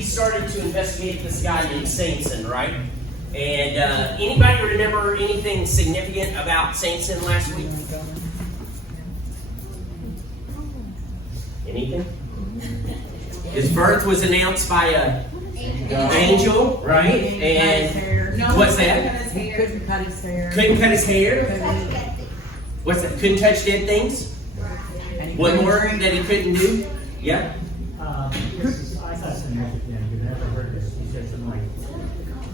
we started to investigate this guy named Samson, right? And anybody remember anything significant about Samson last week? Anything? His birth was announced by an angel, right? And what's that? He couldn't cut his hair. Couldn't cut his hair. What's that? Couldn't touch dead things. One more that he couldn't do. Yeah. I thought significant. You've never heard this. He said something like,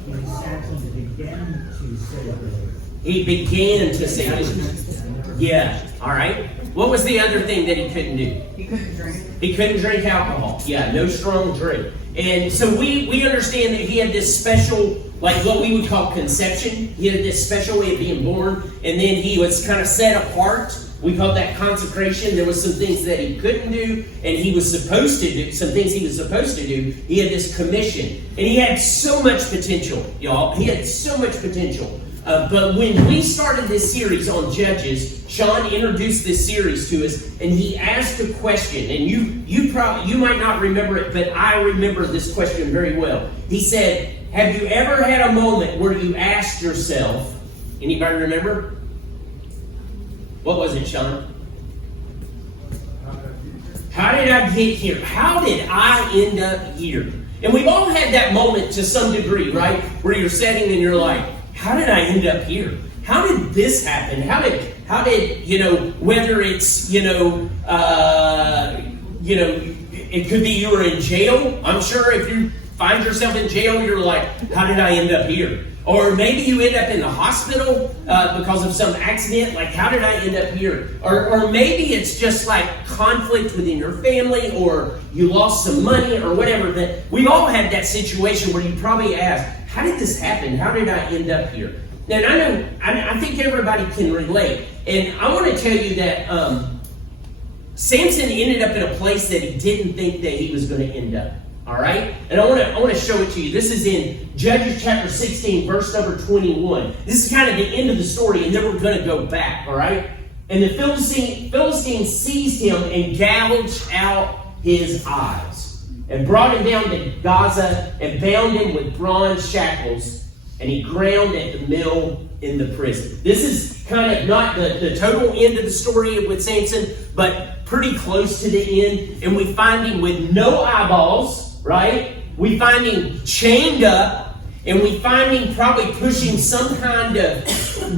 when Samson began to say this. He began to say this. Yeah. All right. What was the other thing that he couldn't do? He couldn't drink. He couldn't drink alcohol. Yeah, no strong drink. And so we understand that he had this special, like what we would call conception. He had this special way of being born, and then he was kind of set apart. We called that consecration. There was some things that he couldn't do, and he was supposed to do some things he was supposed to do. He had this commission, and he had so much potential, y'all. He had so much potential. But when we started this series on Judges, Sean introduced this series to us, and he asked a question. And you might not remember it, but I remember this question very well. He said, "Have you ever had a moment where you asked yourself?" Anybody remember? What was it, Sean? How did I get here? How did I end up here? And we've all had that moment to some degree, right? Where you're sitting and you're like, how did I end up here? How did this happen? How did whether it's, it could be you were in jail. I'm sure if you find yourself in jail, you're like, how did I end up here? Or maybe you end up in the hospital because of some accident. Like, how did I end up here? Or maybe it's just like conflict within your family, or you lost some money or whatever. That we've all had that situation where you probably ask, how did this happen? How did I end up here? Now, I think everybody can relate. And I want to tell you that Samson ended up in a place that he didn't think that he was going to end up. All right? And I want to show it to you. This is in Judges chapter 16, verse number 21. This is kind of the end of the story, and then we're going to go back. All right? And the Philistines seized him and gouged out his eyes, and brought him down to Gaza, and bound him with bronze shackles, and he ground at the mill in the prison. This is kind of not the total end of the story with Samson, but pretty close to the end. And we find him with no eyeballs, right? We find him chained up, and we find him probably pushing some kind of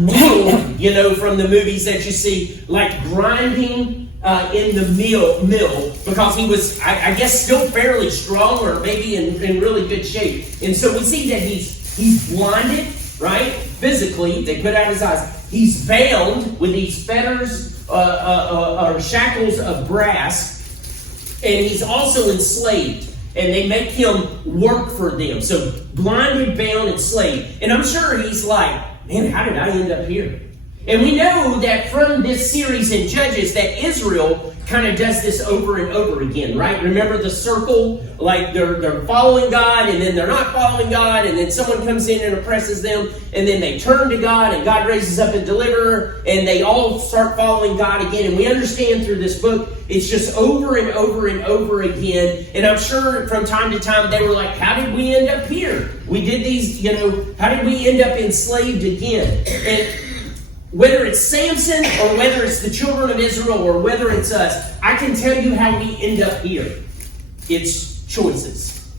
wheel, from the movies that you see, like grinding in the mill, because he was, I guess, still fairly strong, or maybe in really good shape. And so we see that he's blinded, right? Physically, they put out his eyes. He's bound with these fetters or shackles of brass, and he's also enslaved. And they make him work for them. So blinded, bound, enslaved. And I'm sure he's like, man, how did I end up here? And we know that from this series in Judges that Israel kind of does this over and over again, right? Remember the circle? Like they're following God, and then they're not following God, and then someone comes in and oppresses them, and then they turn to God, and God raises up a deliverer, and they all start following God again. And we understand through this book, it's just over and over and over again. And I'm sure from time to time they were like, how did we end up here? We did these, how did we end up enslaved again? And whether it's Samson, or whether it's the children of Israel, or whether it's us, I can tell you how we end up here. It's choices.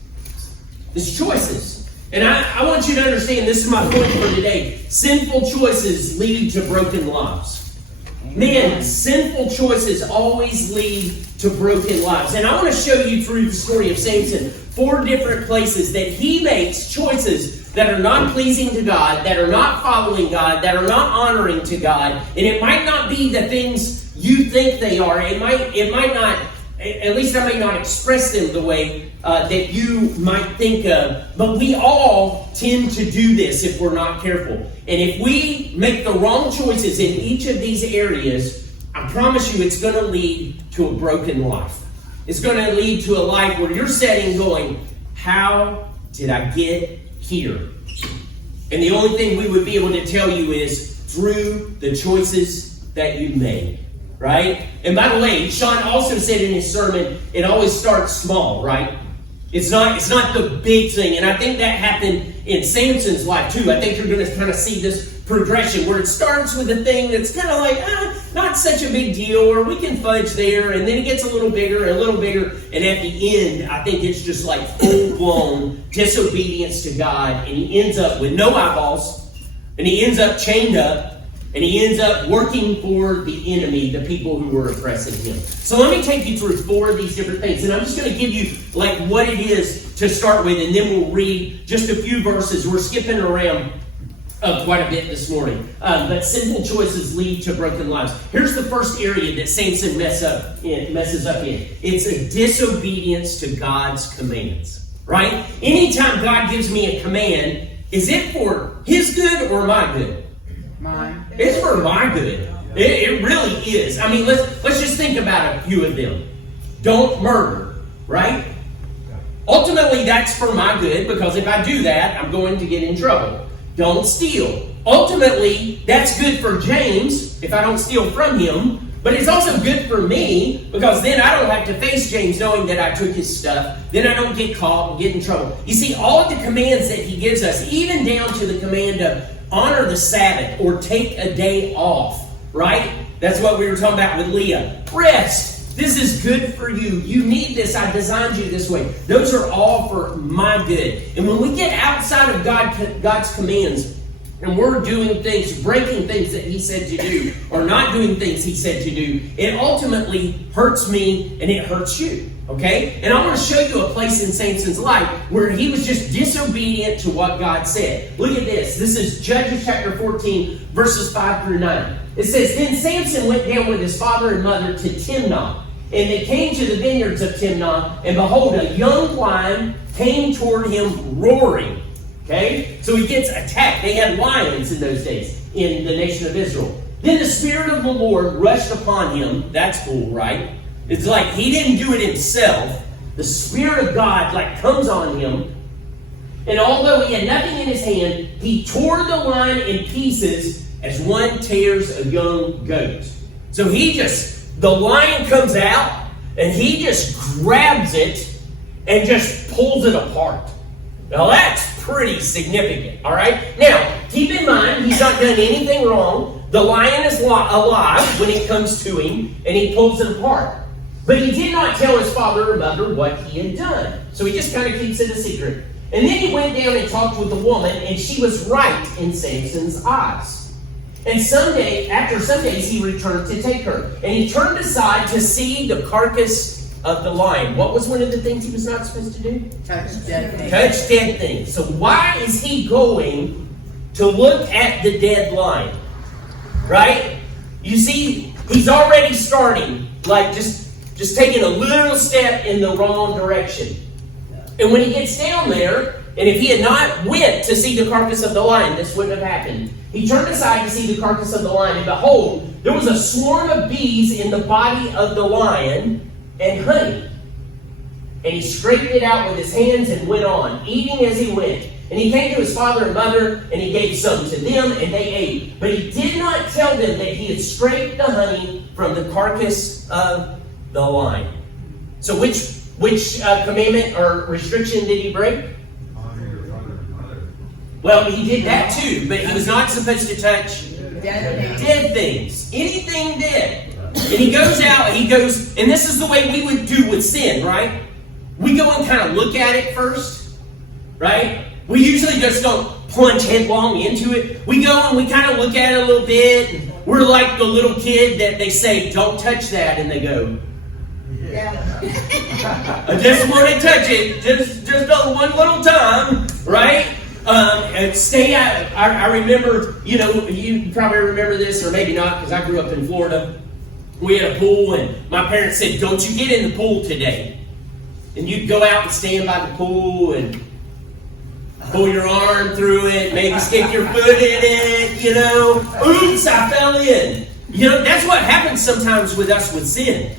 It's choices. And I want you to understand, this is my point for today. Sinful choices lead to broken lives. Man, sinful choices always lead to broken lives. And I want to show you through the story of Samson 4 different places that he makes choices that are not pleasing to God, that are not following God, that are not honoring to God. And it might not be the things you think they are. It might not, at least I may not express them the way that you might think of. But we all tend to do this if we're not careful. And if we make the wrong choices in each of these areas, I promise you it's going to lead to a broken life. It's going to lead to a life where you're sitting going, how did I get here? And the only thing we would be able to tell you is through the choices that you made, right? And by the way, Sean also said in his sermon, it always starts small, right? It's not the big thing. And I think that happened in Samson's life too. I think you're going to kind of see this progression where it starts with a thing that's kind of like, not such a big deal, or we can fudge there, and then it gets a little bigger, and at the end, I think it's just like full-blown disobedience to God, and he ends up with no eyeballs, and he ends up chained up, and he ends up working for the enemy, the people who were oppressing him. So let me take you through 4 of these different things, and I'm just going to give you like what it is to start with, and then we'll read just a few verses. We're skipping around quite a bit this morning. But sinful choices lead to broken lives. Here's the first area that Samson messes up in. It's a disobedience to God's commands. Right? Anytime God gives me a command, is it for his good or my good? Mine. It's for my good. It really is. I mean, let's just think about a few of them. Don't murder, right? Ultimately, that's for my good, because if I do that, I'm going to get in trouble. Don't steal. Ultimately, that's good for James if I don't steal from him, but it's also good for me, because then I don't have to face James knowing that I took his stuff. Then I don't get caught and get in trouble. You see, all of the commands that he gives us, even down to the command of honor the Sabbath or take a day off, right? That's what we were talking about with Leah. Rest. This is good for you. You need this. I designed you this way. Those are all for my good. And when we get outside of God's commands, and we're doing things, breaking things that he said to do, or not doing things he said to do, it ultimately hurts me and it hurts you. Okay? And I want to show you a place in Samson's life where he was just disobedient to what God said. Look at this. This is Judges chapter 14, verses 5 through 9. It says, Then Samson went down with his father and mother to Timnah. And they came to the vineyards of Timnah, and behold, a young lion came toward him roaring. Okay? So he gets attacked. They had lions in those days in the nation of Israel. Then the Spirit of the Lord rushed upon him. That's cool, right? It's like he didn't do it himself. The Spirit of God comes on him. And although he had nothing in his hand, he tore the lion in pieces as one tears a young goat. So the lion comes out, and he just grabs it and just pulls it apart. Now that's pretty significant, all right? Now, keep in mind, he's not done anything wrong. The lion is alive when it comes to him, and he pulls it apart. But he did not tell his father or mother what he had done. So he just kind of keeps it a secret. And then he went down and talked with the woman, and she was right in Samson's eyes. And after some days, he returned to take her. And he turned aside to see the carcass of the lion. What was one of the things he was not supposed to do? Touch dead things. Touch dead things. So why is he going to look at the dead lion? Right? You see, he's already starting, just taking a little step in the wrong direction. And when he gets down there, and if he had not went to see the carcass of the lion, this wouldn't have happened. He turned aside to see the carcass of the lion, and behold, there was a swarm of bees in the body of the lion and honey. And he scraped it out with his hands and went on, eating as he went. And he came to his father and mother, and he gave some to them, and they ate. But he did not tell them that he had scraped the honey from the carcass of the lion. So which commandment or restriction did he break? Well, he did that too, but he was not supposed to touch dead things. Anything dead. And he goes out, and this is the way we would do with sin, right? We go and kind of look at it first, right? We usually just don't plunge headlong into it. We go and we kind of look at it a little bit. We're like the little kid that they say, don't touch that, and they go, I just want to touch it, just one little time, right? And stay out. I remember, you probably remember this, or maybe not, because I grew up in Florida. We had a pool, and my parents said, don't you get in the pool today. And you'd go out and stand by the pool and pull your arm through it, maybe stick your foot in it, Oops, I fell in. That's what happens sometimes with us with sin.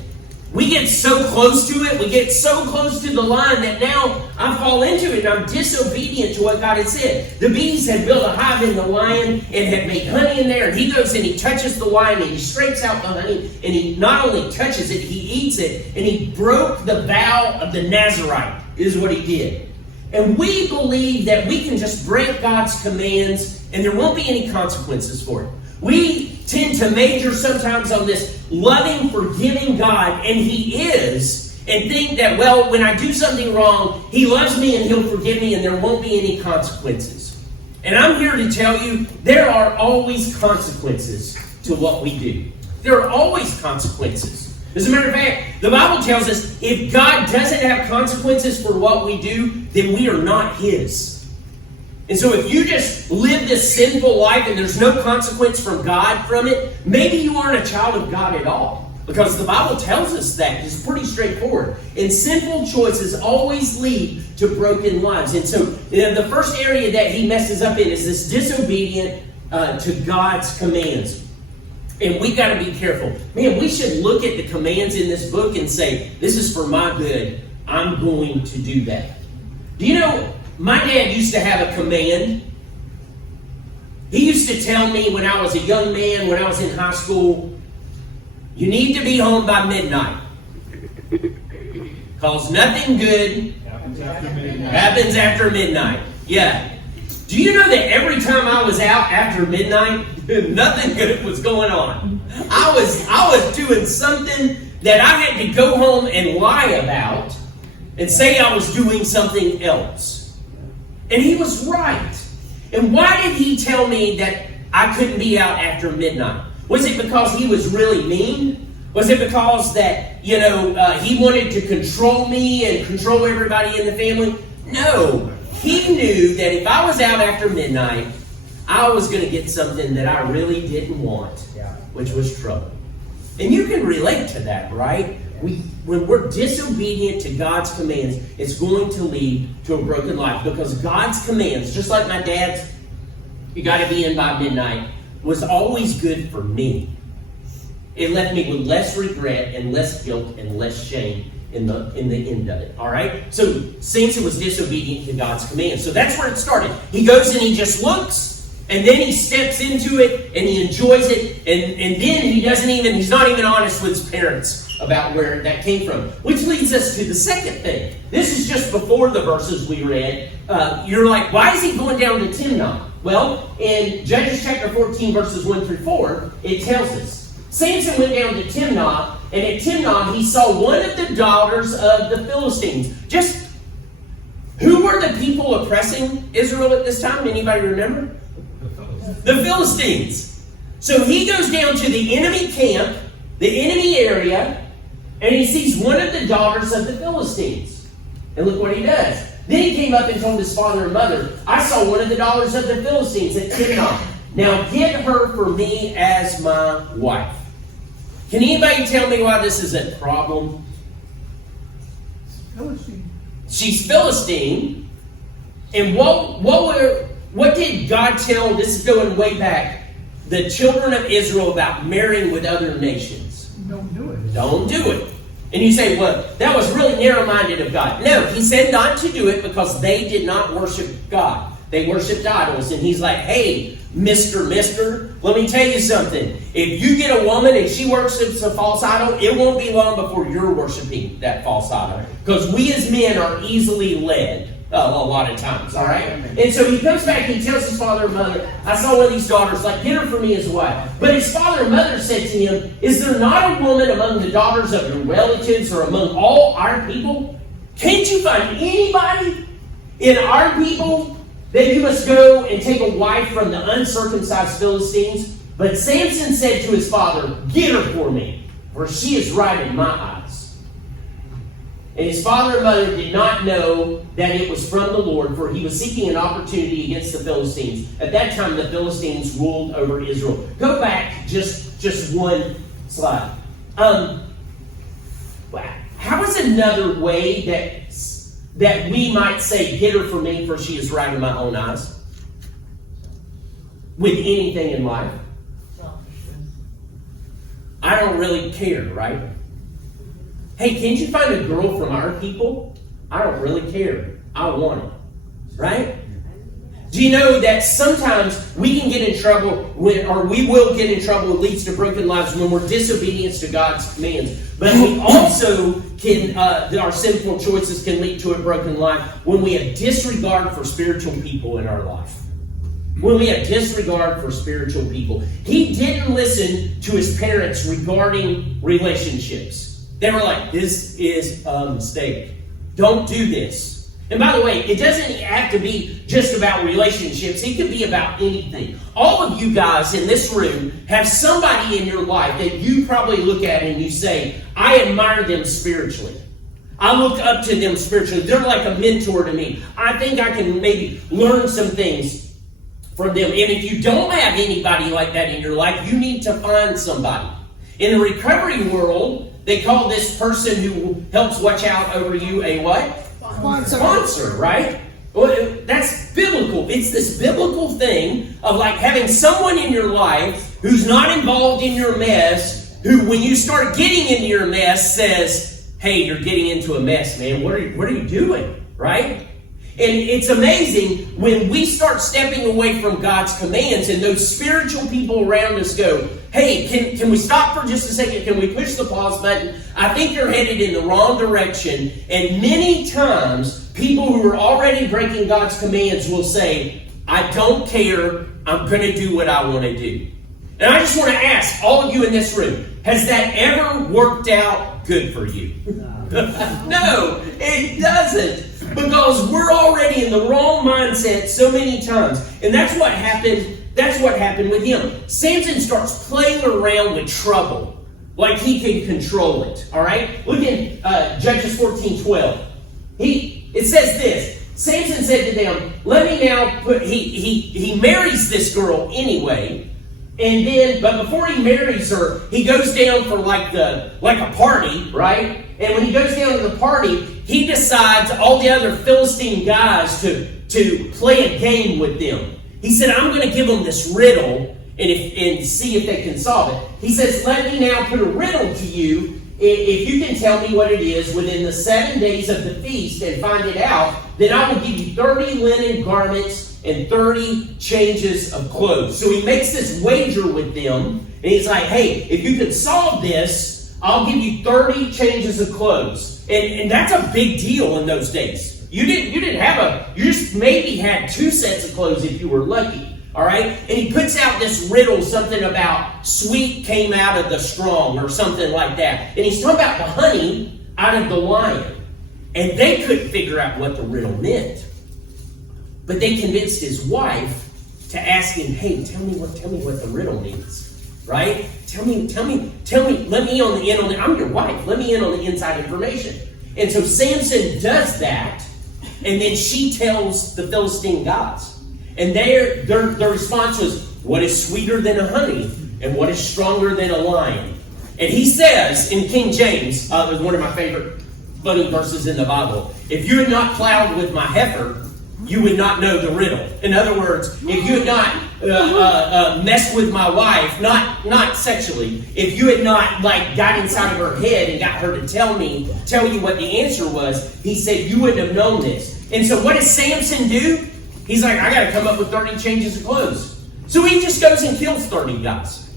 We get so close to it, we get so close to the line that now I fall into it and I'm disobedient to what God had said. The bees had built a hive in the lion and had made honey in there, and he goes and he touches the lion and he scrapes out the honey, and he not only touches it, he eats it, and he broke the vow of the Nazarite. is what he did. And we believe that we can just break God's commands and there won't be any consequences for it. We tend to major sometimes on this loving, forgiving God, and he is, and think that, well, when I do something wrong, he loves me and he'll forgive me and there won't be any consequences. And I'm here to tell you, there are always consequences to what we do. There are always consequences. As a matter of fact, the Bible tells us if God doesn't have consequences for what we do, then we are not his. And so if you just live this sinful life and there's no consequence from God from it, maybe you aren't a child of God at all. Because the Bible tells us that. It's pretty straightforward. And sinful choices always lead to broken lives. And so the first area that he messes up in is this disobedient to God's commands. And we got to be careful. Man, we should look at the commands in this book and say, this is for my good. I'm going to do that. Do you know, my dad used to have a command. He used to tell me when I was a young man, when I was in high school, you need to be home by midnight. Because nothing good happens after midnight. Yeah. Do you know that every time I was out after midnight, nothing good was going on? I was doing something that I had to go home and lie about and say I was doing something else. And he was right. And why did he tell me that I couldn't be out after midnight? Was it because he was really mean? Was it because that, he wanted to control me and control everybody in the family? No. He knew that if I was out after midnight, I was going to get something that I really didn't want, which was trouble. And you can relate to that, right? When we're disobedient to God's commands, it's going to lead to a broken life. Because God's commands, just like my dad's, you got to be in by midnight, was always good for me. It left me with less regret and less guilt and less shame in the end of it. All right? So Samson was disobedient to God's commands. So that's where it started. He goes and he just looks, and then he steps into it and he enjoys it, and then he's not even honest with his parents about where that came from. Which leads us to the second thing. This is just before the verses we read. You're like, why is he going down to Timnah? Well, in Judges chapter 14, verses 1 through 4, it tells us, Samson went down to Timnah, and at Timnah he saw one of the daughters of the Philistines. Who were the people oppressing Israel at this time? Anybody remember? The Philistines. So he goes down to the enemy camp, the enemy area, and he sees one of the daughters of the Philistines. And look what he does. Then he came up and told his father and mother, I saw one of the daughters of the Philistines at Timnah. Now get her for me as my wife. Can anybody tell me why this is a problem? Philistine. She's Philistine. And what did God tell, this is going way back, the children of Israel about marrying with other nations? Don't do it. Don't do it. And you say, well, that was really narrow-minded of God. No, he said not to do it because they did not worship God. They worshipped idols. And he's like, hey, Mister, let me tell you something. If you get a woman and she worships a false idol, it won't be long before you're worshiping that false idol. Because we as men are easily led a lot of times, all right? And so he comes back and he tells his father and mother, I saw one of these daughters, like, get her for me as a wife. But his father and mother said to him, is there not a woman among the daughters of your relatives or among all our people? Can't you find anybody in our people that you must go and take a wife from the uncircumcised Philistines? But Samson said to his father, get her for me, for she is right in my eyes. And his father and mother did not know that it was from the Lord, for he was seeking an opportunity against the Philistines. At that time, the Philistines ruled over Israel. Go back just one slide. How is another way that we might say, get her for me, for she is right in my own eyes? With anything in life. I don't really care, right? Hey, can't you find a girl from our people? I don't really care. I want it. Right? Do you know that sometimes we can get in trouble, or we will get in trouble, it leads to broken lives when we're disobedient to God's commands. But we also can, our sinful choices can lead to a broken life when we have disregard for spiritual people in our life. When we have disregard for spiritual people. He didn't listen to his parents regarding relationships. They were like, this is a mistake. Don't do this. And by the way, it doesn't have to be just about relationships. It could be about anything. All of you guys in this room have somebody in your life that you probably look at and you say, I admire them spiritually. I look up to them spiritually. They're like a mentor to me. I think I can maybe learn some things from them. And if you don't have anybody like that in your life, you need to find somebody. In the recovery world, they call this person who helps watch out over you a what? Sponsor, right? Well, that's biblical. It's this biblical thing of like having someone in your life who's not involved in your mess, who when you start getting into your mess says, hey, you're getting into a mess, man. What are you doing? Right? And it's amazing when we start stepping away from God's commands and those spiritual people around us go, hey, can we stop for just a second? Can we push the pause button? I think you're headed in the wrong direction. And many times, people who are already breaking God's commands will say, I don't care. I'm going to do what I want to do. And I just want to ask all of you in this room, has that ever worked out good for you? No, it doesn't. Because we're already in the wrong mindset so many times. And that's what happened. That's what happened with him. Samson starts playing around with trouble like he can control it. All right? Look in Judges 14:12. It says this. Samson said to them, let me now put... He marries this girl anyway. And then, but before he marries her, he goes down for like a party, right? And when he goes down to the party, he decides all the other Philistine guys to play a game with them. He said, I'm going to give them this riddle and see if they can solve it. He says, let me now put a riddle to you. If you can tell me what it is within the 7 days of the feast and find it out, then I will give you 30 linen garments and 30 changes of clothes. So he makes this wager with them, and he's like, hey, if you can solve this, I'll give you 30 changes of clothes. And that's a big deal in those days. You just maybe had 2 sets of clothes if you were lucky. All right? And he puts out this riddle, something about sweet came out of the strong or something like that. And he's talking about the honey out of the lion. And they couldn't figure out what the riddle meant. But they convinced his wife to ask him, hey, tell me what the riddle means. Right? Tell me, let me I'm your wife, let me in on the inside information. And so Samson does that, and then she tells the Philistine gods. And their response was, what is sweeter than a honey? And what is stronger than a lion? And he says in King James, it's one of my favorite funny verses in the Bible, if you had not plowed with my heifer, you would not know the riddle. In other words, if you had not messed with my wife, not sexually, if you had not got inside of her head and got her to tell you what the answer was, he said you wouldn't have known this. And so what does Samson do? He's like, I got to come up with 30 changes of clothes. So he just goes and kills 30 guys.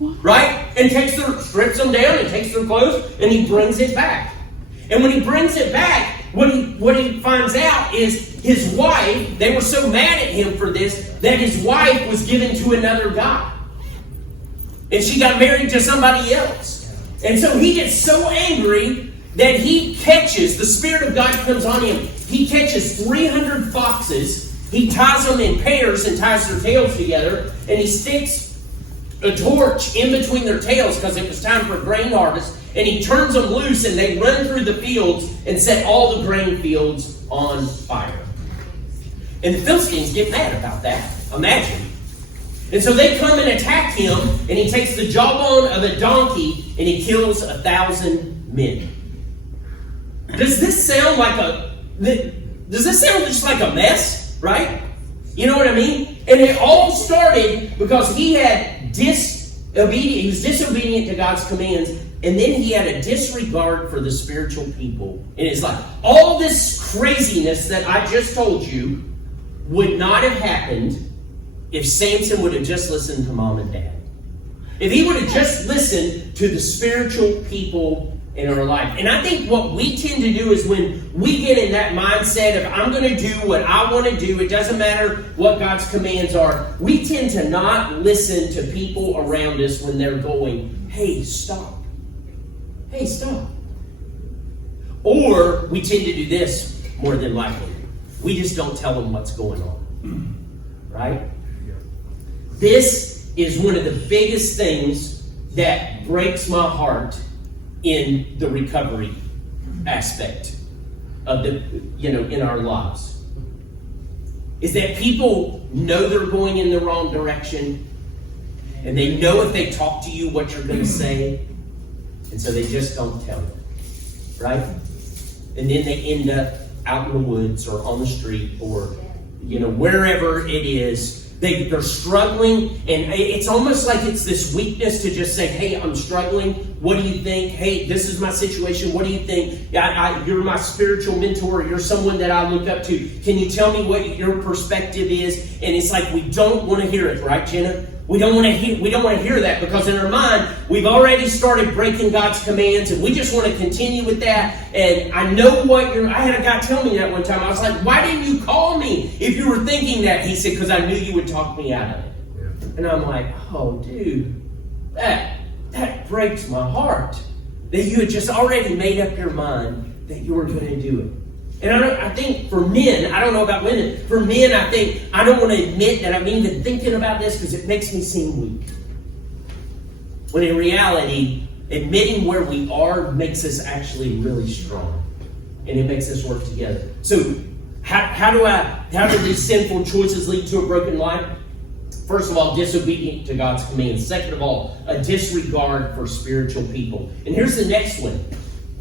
Right? And strips them down and takes their clothes and he brings it back. And when he brings it back, what he finds out is his wife, they were so mad at him for this, that his wife was given to another guy. And she got married to somebody else. And so he gets so angry that the Spirit of God comes on him. He catches 300 foxes. He ties them in pairs and ties their tails together. And he sticks a torch in between their tails because it was time for grain harvest. And he turns them loose and they run through the fields and set all the grain fields on fire. And the Philistines get mad about that. Imagine. And so they come and attack him, and he takes the jawbone of a donkey and he kills 1,000 men. Does this sound just like a mess, right? You know what I mean? And it all started because he was disobedient to God's commands, and then he had a disregard for the spiritual people. And it's like all this craziness that I just told you would not have happened if Samson would have just listened to mom and dad. If he would have just listened to the spiritual people in our life. And I think what we tend to do is when we get in that mindset of I'm going to do what I want to do, it doesn't matter what God's commands are, we tend to not listen to people around us when they're going, hey, stop. Hey, stop. Or we tend to do this more than likely. We just don't tell them what's going on. Right? This is one of the biggest things that breaks my heart in the recovery aspect of in our lives. Is that people know they're going in the wrong direction, and they know if they talk to you what you're going to say, and so they just don't tell you. Right? And then they end up out in the woods or on the street or wherever it is. They're struggling, and it's almost like it's this weakness to just say, hey, I'm struggling. What do you think? Hey, this is my situation. What do you think? You're my spiritual mentor. You're someone that I look up to. Can you tell me what your perspective is? And it's like we don't want to hear it, right, Jenna? We don't want to hear that because in our mind, we've already started breaking God's commands and we just want to continue with that. And I know I had a guy tell me that one time. I was like, why didn't you call me if you were thinking that? He said, because I knew you would talk me out of it. Yeah. And I'm like, oh, dude, that breaks my heart that you had just already made up your mind that you were going to do it. And I think for men, I don't know about women, for men, I think I don't want to admit that I'm even thinking about this because it makes me seem weak. When in reality, admitting where we are makes us actually really strong. And it makes us work together. So how do these sinful choices lead to a broken life? First of all, disobedient to God's commands. Second of all, a disregard for spiritual people. And here's the next one.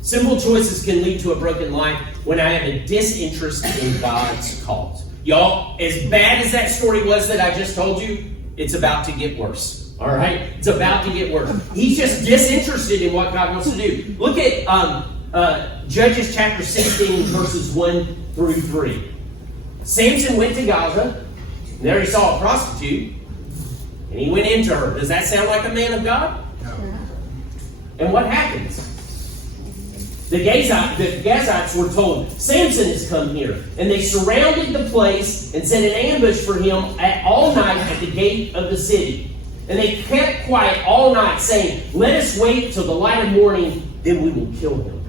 Simple choices can lead to a broken life when I have a disinterest in God's cause. Y'all, as bad as that story was that I just told you, it's about to get worse. All right? It's about to get worse. He's just disinterested in what God wants to do. Look at Judges chapter 16, verses 1 through 3. Samson went to Gaza, and there he saw a prostitute, and he went into her. Does that sound like a man of God? No. And what happens? The Gazites were told, Samson has come here. And they surrounded the place and set an ambush for him all night at the gate of the city. And they kept quiet all night, saying, let us wait till the light of morning, then we will kill him.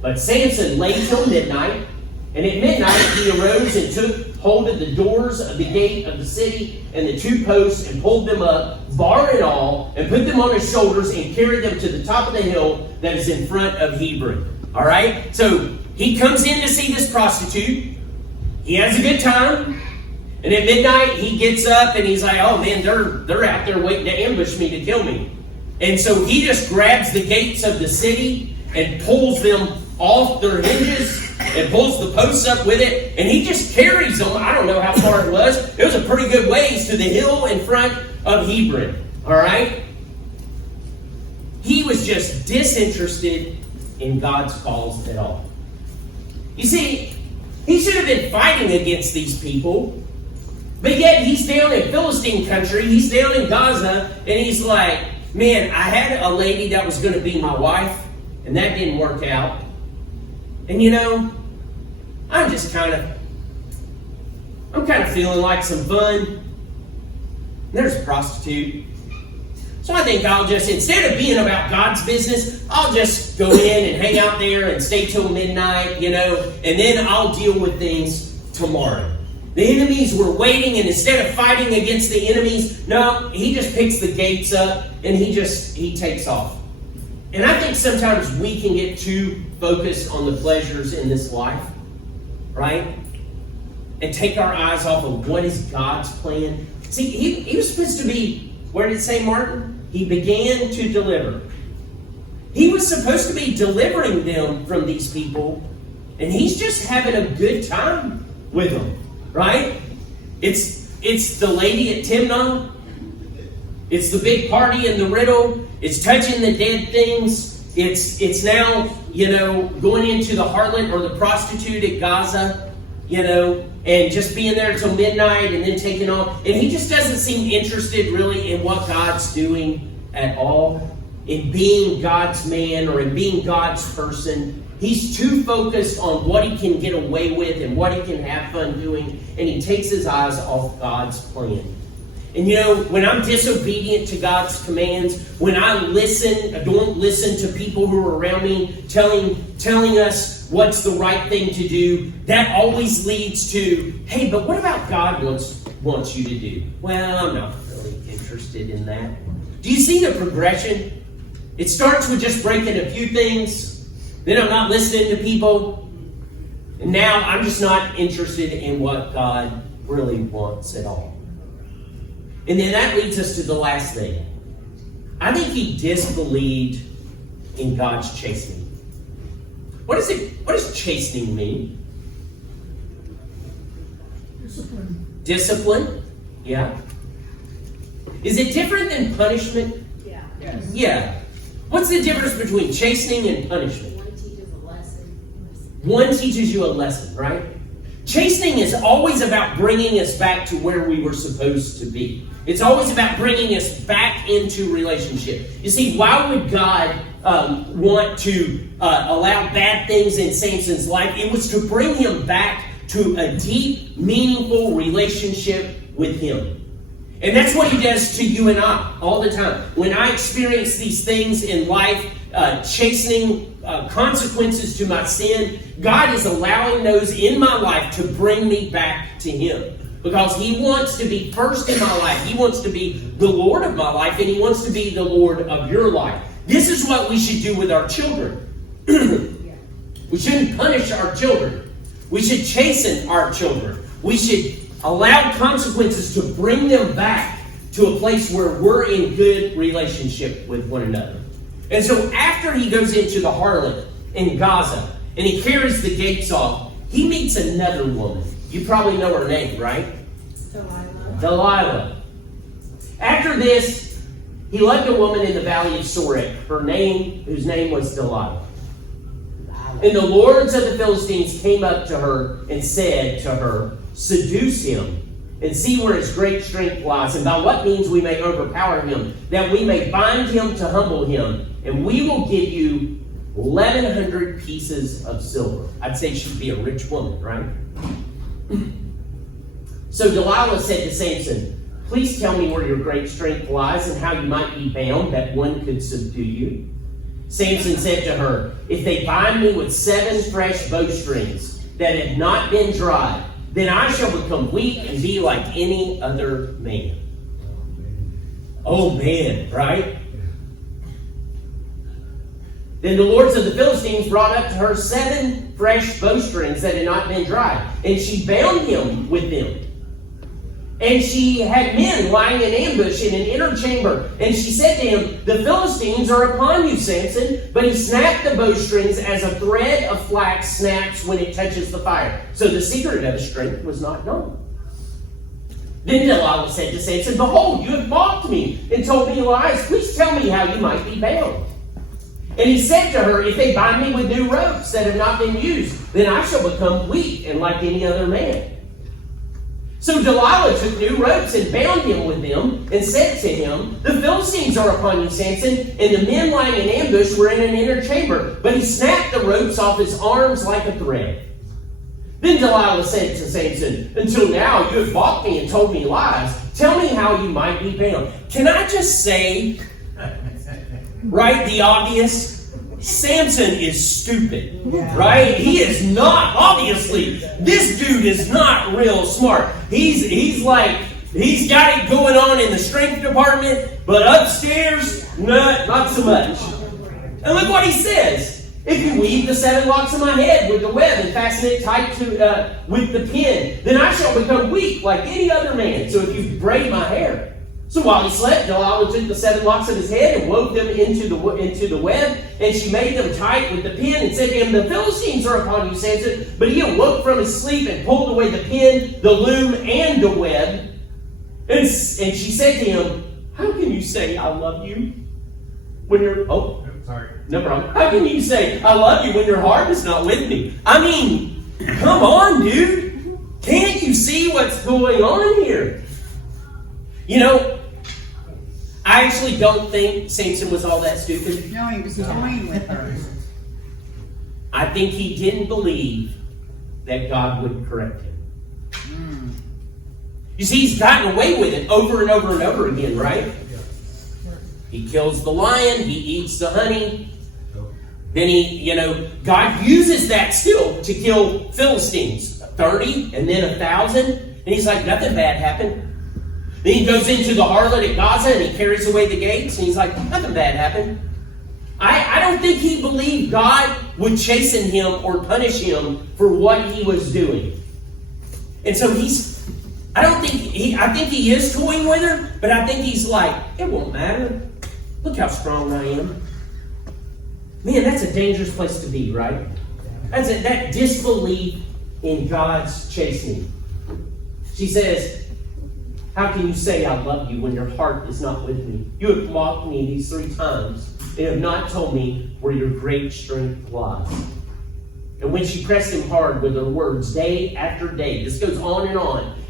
But Samson lay till midnight, and at midnight he arose and took hold of the doors of the gate of the city and the two posts and pulled them up, bar and all, and put them on his shoulders and carried them to the top of the hill that is in front of Hebron. All right? So he comes in to see this prostitute. He has a good time. And at midnight he gets up and he's like, oh man, they're out there waiting to ambush me to kill me. And so he just grabs the gates of the city and pulls them off their hinges and pulls the posts up with it, and he just carries them. I don't know how far it was. It was a pretty good ways to the hill in front of Hebron. All right? He was just disinterested in God's cause at all. You see, he should have been fighting against these people, but yet he's down in Philistine country. He's down in Gaza, and he's like, man, I had a lady that was going to be my wife, and that didn't work out. And I'm kind of feeling like some fun. There's a prostitute. So I think I'll just, instead of being about God's business, I'll just go in and hang out there and stay till midnight, and then I'll deal with things tomorrow. The enemies were waiting, and instead of fighting against the enemies, no, he just picks the gates up and he takes off. And I think sometimes we can get too focused on the pleasures in this life, right? And take our eyes off of what is God's plan. See, he was supposed to be, where did it say, Martin? He began to deliver. He was supposed to be delivering them from these people, and he's just having a good time with them, right? It's the lady at Timnah. It's the big party in the riddle. It's touching the dead things. It's now, going into the harlot or the prostitute at Gaza. and just being there till midnight and then taking off. And he just doesn't seem interested really in what God's doing at all, in being God's man or in being God's person. He's too focused on what he can get away with and what he can have fun doing, and he takes his eyes off God's plan. And you know, when I'm disobedient to God's commands, when I don't listen to people who are around me telling us what's the right thing to do, that always leads to, hey, but what about God wants you to do? Well, I'm not really interested in that. Do you see the progression? It starts with just breaking a few things, then I'm not listening to people, and now I'm just not interested in what God really wants at all. And then that leads us to the last thing. I think he disbelieved in God's chastening. What does chastening mean? Discipline? Yeah. Is it different than punishment? Yeah. Yes. Yeah. What's the difference between chastening and punishment? One teaches a lesson. One teaches you a lesson, right? Chastening is always about bringing us back to where we were supposed to be. It's always about bringing us back into relationship. You see, why would God want to allow bad things in Samson's life? It was to bring him back to a deep, meaningful relationship with him. And that's what he does to you and I all the time. When I experience these things in life, chastening consequences to my sin, God is allowing those in my life to bring me back to him. Because he wants to be first in my life. He wants to be the Lord of my life, and he wants to be the Lord of your life. This is what we should do with our children. We shouldn't punish our children. We should chasten our children. We should allow consequences to bring them back to a place where we're in good relationship with one another. And so after he goes into the harlot in Gaza, and he carries the gates off, he meets another woman. You probably know her name, right? Delilah. After this, he left a woman in the valley of Sorek, whose name was Delilah. And the lords of the Philistines came up to her and said to her, "Seduce him, and see where his great strength lies, and by what means we may overpower him, that we may bind him to humble him, and we will give you 1,100 pieces of silver." I'd say she'd be a rich woman, right? So Delilah said to Samson, "Please tell me where your great strength lies and how you might be bound that one could subdue you." Samson said to her, "If they bind me with 7 fresh bowstrings that have not been dried, then I shall become weak and be like any other man." Oh man, right? Then the lords of the Philistines brought up to her 7 fresh bowstrings that had not been dried, and she bound him with them. And she had men lying in ambush in an inner chamber. And she said to him, "The Philistines are upon you, Samson." But he snapped the bowstrings as a thread of flax snaps when it touches the fire. So the secret of his strength was not known. Then Delilah said to Samson, "Behold, you have mocked me and told me lies. Please tell me how you might be bound." And he said to her, "If they bind me with new ropes that have not been used, then I shall become weak and like any other man." So Delilah took new ropes and bound him with them and said to him, "The Philistines are upon you, Samson." And the men lying in ambush were in an inner chamber. But he snapped the ropes off his arms like a thread. Then Delilah said to Samson, "Until now you have mocked me and told me lies. Tell me how you might be bound." Can I just say, right, the obvious? Samson is stupid, right? He is not, obviously, this dude is not real smart. He's got it going on in the strength department, but upstairs, not so much. And look what he says. "If you weave the 7 locks of my head with the web and fasten it tight with the pin, then I shall become weak like any other man. So if you braid my hair." So while he slept, Delilah took the 7 locks of his head and wove them into the web, and she made them tight with the pin and said to him, "The Philistines are upon you, Samson." But he awoke from his sleep and pulled away the pin, the loom, and the web. And she said to him, "How can you say I love you when you're..." Oh, sorry. No problem. "How can you say I love you when your heart is not with me?" I mean, come on, dude. Can't you see what's going on here? You know, I actually don't think Samson was all that stupid. No, he was toying with her. I think he didn't believe that God would correct him. You see, he's gotten away with it over and over and over again, right? He kills the lion, he eats the honey. Then God uses that still to kill Philistines. 30 and then 1,000. And he's like, nothing bad happened. Then he goes into the harlot at Gaza and he carries away the gates. And he's like, nothing bad happened. I don't think he believed God would chasten him or punish him for what he was doing. And so I think he is toying with her, but I think he's like, it won't matter. Look how strong I am. Man, that's a dangerous place to be, right? That disbelief in God's chastening. She says, how can you say I love you when your heart is not with me? You have mocked me these 3 times and have not told me where your great strength lies. And when she pressed him hard with her words day after day, this goes on,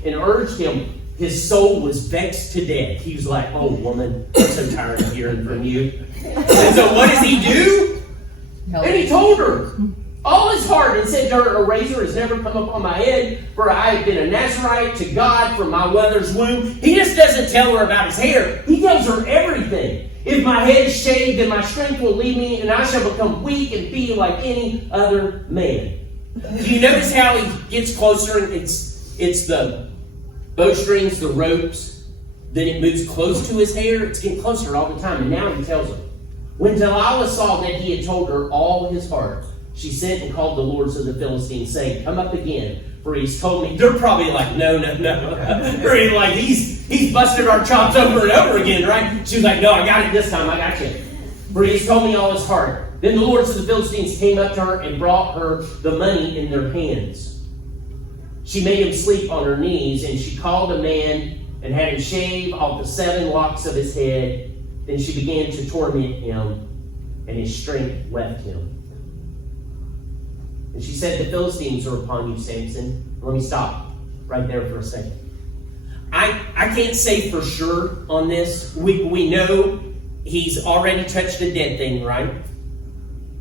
and urged him, his soul was vexed to death. He was like, oh woman, I'm so tired of hearing from you. And so what does he do? And he told her all his heart and said to her, a razor has never come upon my head, for I have been a Nazarite to God from my mother's womb. He just doesn't tell her about his hair. He tells her everything. If my head is shaved, then my strength will leave me, and I shall become weak and be like any other man. Do you notice how he gets closer? And it's the bowstrings, the ropes. Then it moves close to his hair. It's getting closer all the time. And now he tells her. When Delilah saw that he had told her all his heart, she sent and called the lords of the Philistines, saying, come up again, for he's told me. They're probably like, no. Or like, he's busted our chops over and over again, right? She was like, no, I got it this time. I got you. For he's told me all his heart. Then the lords of the Philistines came up to her and brought her the money in their hands. She made him sleep on her knees, and she called a man and had him shave off the 7 locks of his head. Then she began to torment him, and his strength left him. And she said, the Philistines are upon you, Samson. Let me stop right there for a second. I can't say for sure on this. We know he's already touched a dead thing, right?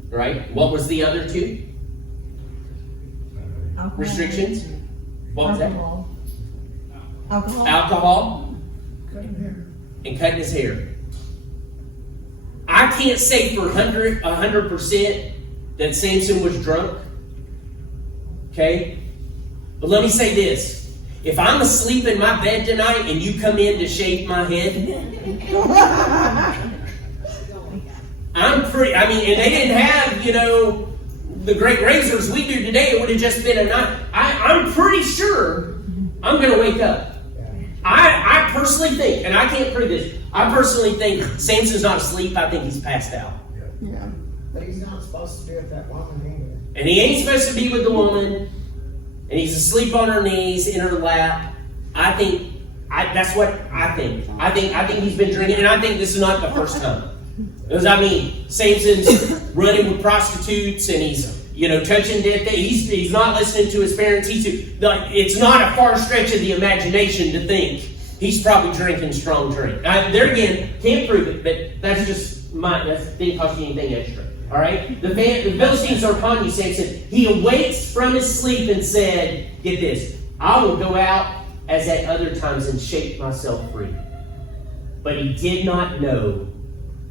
Right? What was the other 2? Alcohol. Restrictions? What was that? Alcohol. Alcohol. And cutting his hair. I can't say for 100% that Samson was drunk. Okay? But let me say this. If I'm asleep in my bed tonight and you come in to shave my head, and they didn't have, the great razors we do today. It would have just been a night. I'm pretty sure I'm going to wake up. I personally think, and I can't prove this, I personally think Samson's not asleep. I think he's passed out. Yeah. But he's not supposed to be with that woman either. And he ain't supposed to be with the woman. And he's asleep on her knees, in her lap. That's what I think. I think he's been drinking, and I think this is not the first time. Because Samson's running with prostitutes, and he's touching dead things. He's not listening to his parents. It's not a far stretch of the imagination to think he's probably drinking strong drink. There again, can't prove it, but that didn't cost you anything extra. All right? The Philistines are upon you, Samson. He awakes from his sleep and said, get this, I will go out as at other times and shake myself free. But he did not know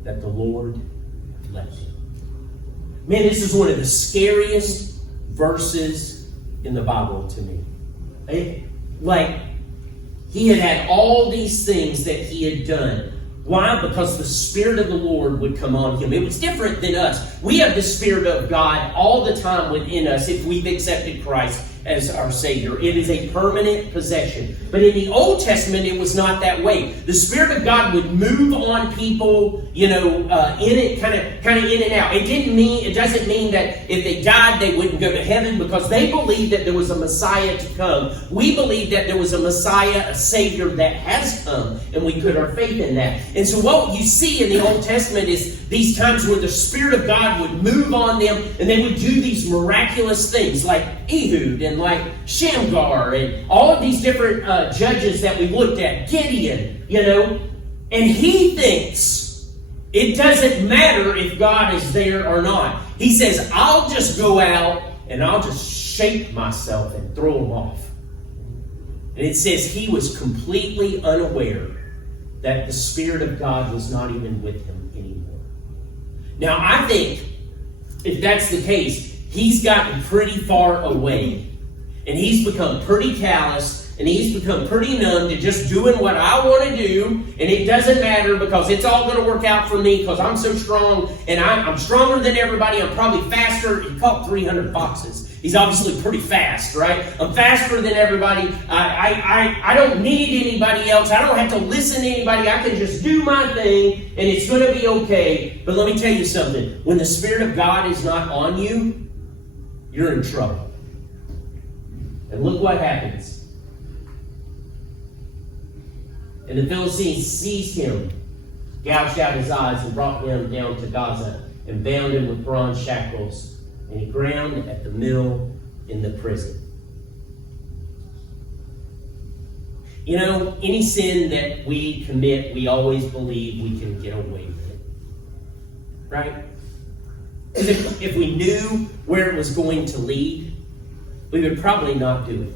that the Lord left him. Man, this is one of the scariest verses in the Bible to me. He had all these things that he had done. Why? Because the Spirit of the Lord would come on him. It was different than us. We have the Spirit of God all the time within us if we've accepted Christ as our Savior. It is a permanent possession. But in the Old Testament, it was not that way. The Spirit of God would move on people, in it, kind of in and out. It doesn't mean that if they died, they wouldn't go to heaven, because they believed that there was a Messiah to come. We believe that there was a Messiah, a Savior that has come, and we put our faith in that. And so what you see in the Old Testament is these times where the Spirit of God would move on them, and they would do these miraculous things like Ehud and like Shamgar and all of these different judges that we looked at, Gideon, and he thinks it doesn't matter if God is there or not. He says, I'll just go out and I'll just shake myself and throw him off. And it says he was completely unaware that the Spirit of God was not even with him anymore. Now, I think if that's the case, he's gotten pretty far away. And he's become pretty callous. And he's become pretty numb to just doing what I want to do. And it doesn't matter because it's all going to work out for me because I'm so strong. And I'm stronger than everybody. I'm probably faster. He caught 300 foxes. He's obviously pretty fast, right? I'm faster than everybody. I don't need anybody else. I don't have to listen to anybody. I can just do my thing and it's going to be okay. But let me tell you something. When the Spirit of God is not on you, you're in trouble. And look what happens. And the Philistines seized him, gouged out his eyes, and brought him down to Gaza, and bound him with bronze shackles. And he ground at the mill in the prison. Any sin that we commit, we always believe we can get away with it. Right? If we knew where it was going to lead, we would probably not do it.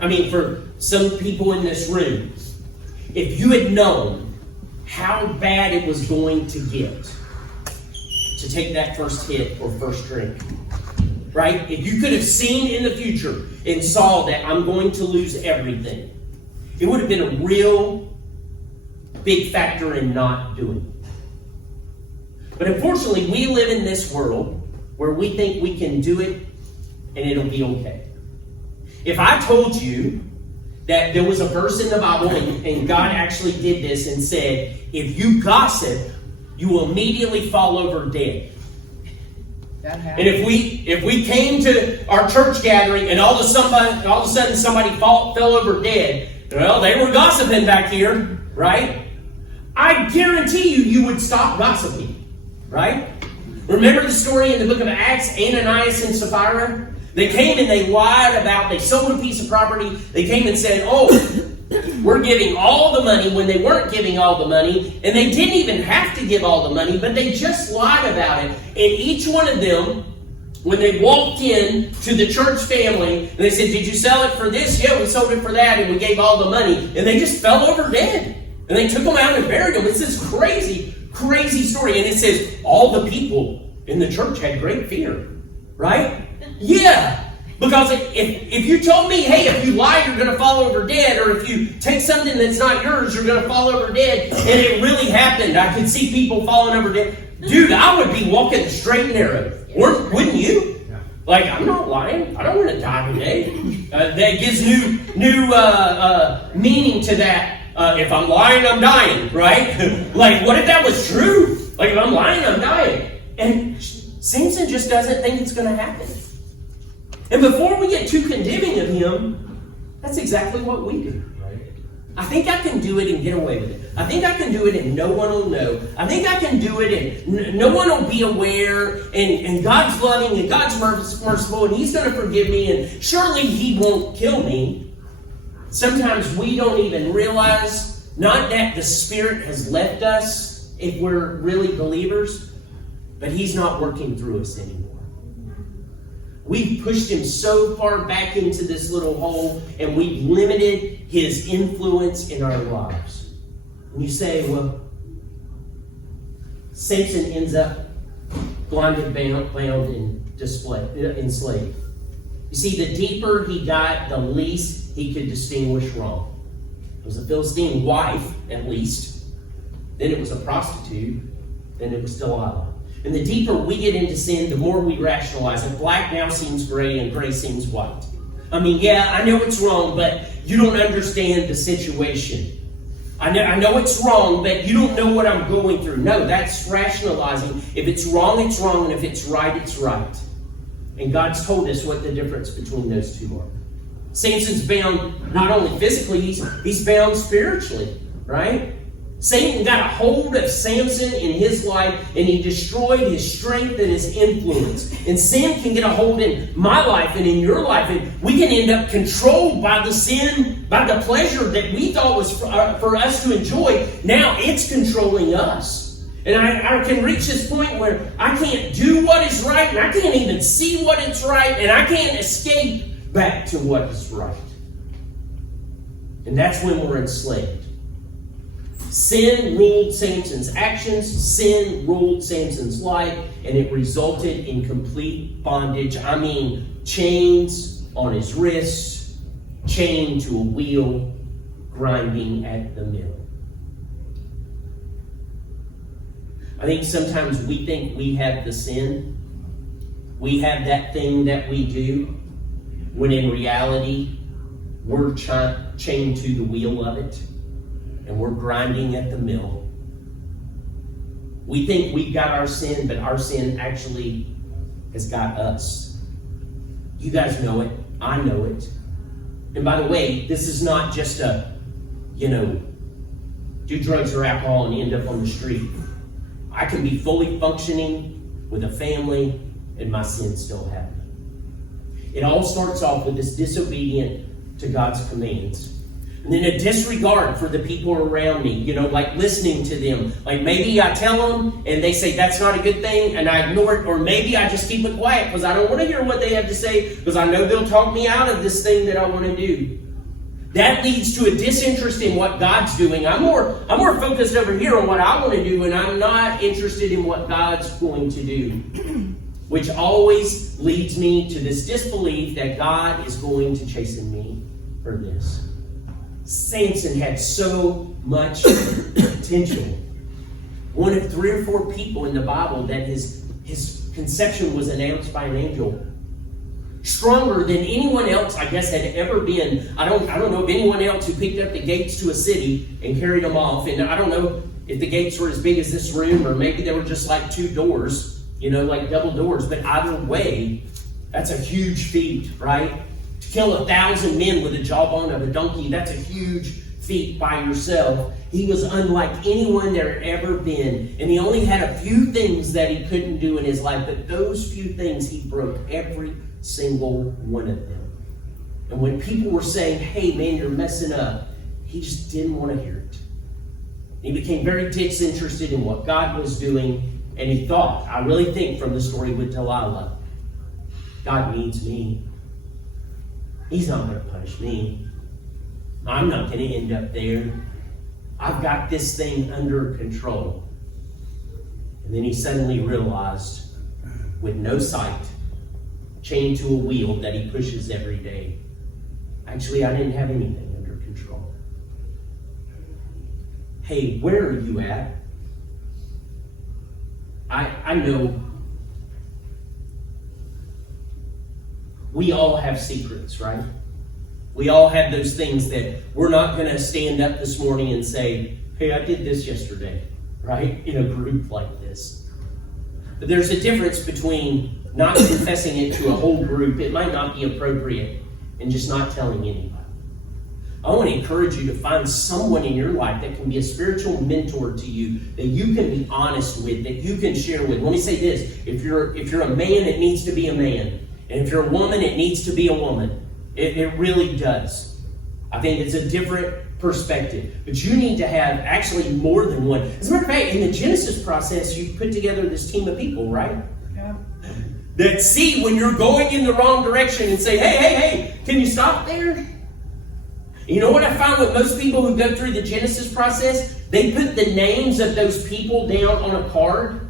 I mean, for some people in this room, if you had known how bad it was going to get to take that first hit or first drink, right? If you could have seen in the future and saw that I'm going to lose everything, it would have been a real big factor in not doing it. But unfortunately, we live in this world where we think we can do it and it'll be okay. If I told you that there was a verse in the Bible and God actually did this and said, if you gossip, you will immediately fall over dead. And if we came to our church gathering and all of a sudden somebody fell over dead, well, they were gossiping back here, right? I guarantee you would stop gossiping, right? Remember the story in the book of Acts, Ananias and Sapphira? They came and they lied about, they sold a piece of property. They came and said, we're giving all the money when they weren't giving all the money. And they didn't even have to give all the money, but they just lied about it. And each one of them, when they walked in to the church family, and they said, did you sell it for this? Yeah, we sold it for that, and we gave all the money. And they just fell over dead. And they took them out and buried them. It's this crazy, crazy story. And it says, all the people in the church had great fear. Right? Yeah. Because if you told me, hey, if you lie, you're going to fall over dead, or if you take something that's not yours, you're going to fall over dead, and it really happened, I could see people falling over dead. Dude, I would be walking straight and narrow. Wouldn't you? Like, I'm not lying. I don't want to die today. That gives new meaning to that. If I'm lying, I'm dying, right? Like, what if that was true? Like, if I'm lying, I'm dying. And Samson just doesn't think it's going to happen. And before we get too condemning of him, that's exactly what we do. I think I can do it and get away with it. I think I can do it and no one will know. I think I can do it and no one will be aware. And God's loving and God's merciful and He's going to forgive me and surely He won't kill me. Sometimes we don't even realize, not that the Spirit has left us if we're really believers, but He's not working through us anymore. We've pushed Him so far back into this little hole and we've limited His influence in our lives. And you say, well, Samson ends up blinded, bound, and enslaved. You see, the deeper he got, the least he could distinguish wrong. It was a Philistine wife, at least. Then it was a prostitute. Then it was Delilah. And the deeper we get into sin, the more we rationalize it. Black now seems gray and gray seems white. I mean, yeah, I know it's wrong, but you don't understand the situation. I know it's wrong, but you don't know what I'm going through. No, that's rationalizing. If it's wrong, it's wrong. And if it's right, it's right. And God's told us what the difference between those two are. Samson's bound not only physically, he's bound spiritually, right? Satan got a hold of Samson in his life, and he destroyed his strength and his influence. And sin can get a hold in my life and in your life, and we can end up controlled by the sin, by the pleasure that we thought was for us to enjoy. Now it's controlling us. And I can reach this point where I can't do what is right, and I can't even see what is right, and I can't escape back to what is right. And that's when we're enslaved. Sin ruled Samson's actions, sin ruled Samson's life, and it resulted in complete bondage. I mean, chains on his wrists, chained to a wheel, grinding at the mill. I think sometimes we think we have the sin. We have that thing that we do, when in reality, we're chained to the wheel of it. And we're grinding at the mill. We think we've got our sin, but our sin actually has got us. You guys know it. I know it. And by the way, this is not just a, do drugs or alcohol and end up on the street. I can be fully functioning with a family and my sin still happening. It all starts off with this disobedient to God's commands. And then a disregard for the people around me, like listening to them. Like maybe I tell them and they say that's not a good thing and I ignore it. Or maybe I just keep it quiet because I don't want to hear what they have to say because I know they'll talk me out of this thing that I want to do. That leads to a disinterest in what God's doing. I'm more focused over here on what I want to do, and I'm not interested in what God's going to do. Which always leads me to this disbelief that God is going to chasten me for this. Samson had so much potential. One of 3 or 4 people in the Bible that his conception was announced by an angel. Stronger than anyone else, I guess, had ever been. I don't know of anyone else who picked up the gates to a city and carried them off. And I don't know if the gates were as big as this room, or maybe they were just like 2 doors, like double doors. But either way, that's a huge feat, right? To kill 1,000 men with a jawbone of a donkey, that's a huge feat by yourself. He was unlike anyone there had ever been. And he only had a few things that he couldn't do in his life. But those few things, he broke every single one of them. And when people were saying, hey man, you're messing up, he just didn't want to hear it. He became very disinterested in what God was doing. And he thought, I really think from the story with Delilah, God needs me. He's not going to punish me. I'm not going to end up there. I've got this thing under control. And then he suddenly realized, with no sight, chained to a wheel that he pushes every day, actually, I didn't have anything under control. Hey, where are you at? I know we all have secrets, right? We all have those things that we're not going to stand up this morning and say, hey, I did this yesterday, right? In a group like this. But there's a difference between not confessing it to a whole group. It might not be appropriate, and just not telling anybody. I want to encourage you to find someone in your life that can be a spiritual mentor to you, that you can be honest with, that you can share with. Let me say this. If you're a man, it needs to be a man. And if you're a woman, it needs to be a woman. It really does. I think it's a different perspective. But you need to have actually more than one. As a matter of fact, in the Genesis process, you put together this team of people, right? Yeah. That see when you're going in the wrong direction and say, hey, can you stop there? You know what I found with most people who go through the Genesis process? They put the names of those people down on a card.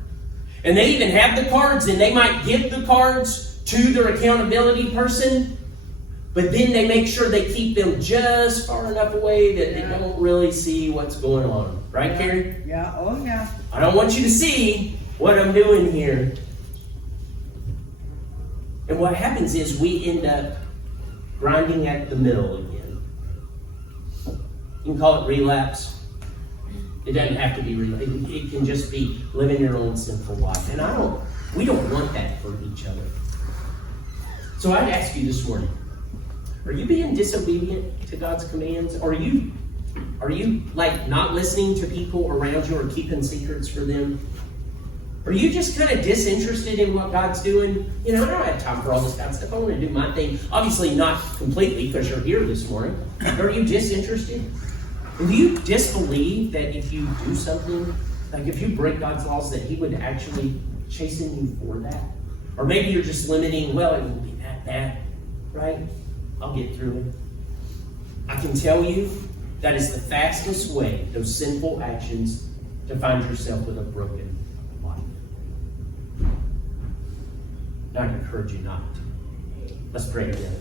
And they even have the cards, and they might give the cards to their accountability person. But then they make sure they keep them just far enough away that they don't really see what's going on. Right, Carrie? Yeah, oh yeah. I don't want you to see what I'm doing here. And what happens is we end up grinding at the middle again. You can call it relapse. It doesn't have to be relapse. It can just be living your own sinful life. And we don't want that for each other. So I'd ask you this morning, are you being disobedient to God's commands? Or are you Are you like not listening to people around you or keeping secrets for them? Are you just kind of disinterested in what God's doing? You know, I don't have time for all this kind of stuff. I want to do my thing. Obviously not completely because you're here this morning. Are you disinterested? And do you disbelieve that if you do something, like if you break God's laws, that He would actually chasten you for that? Or maybe you're just limiting, well, it won't be that bad, right? I'll get through it. I can tell you that is the fastest way, those sinful actions, to find yourself with a broken life. And I encourage you not to. Let's pray together.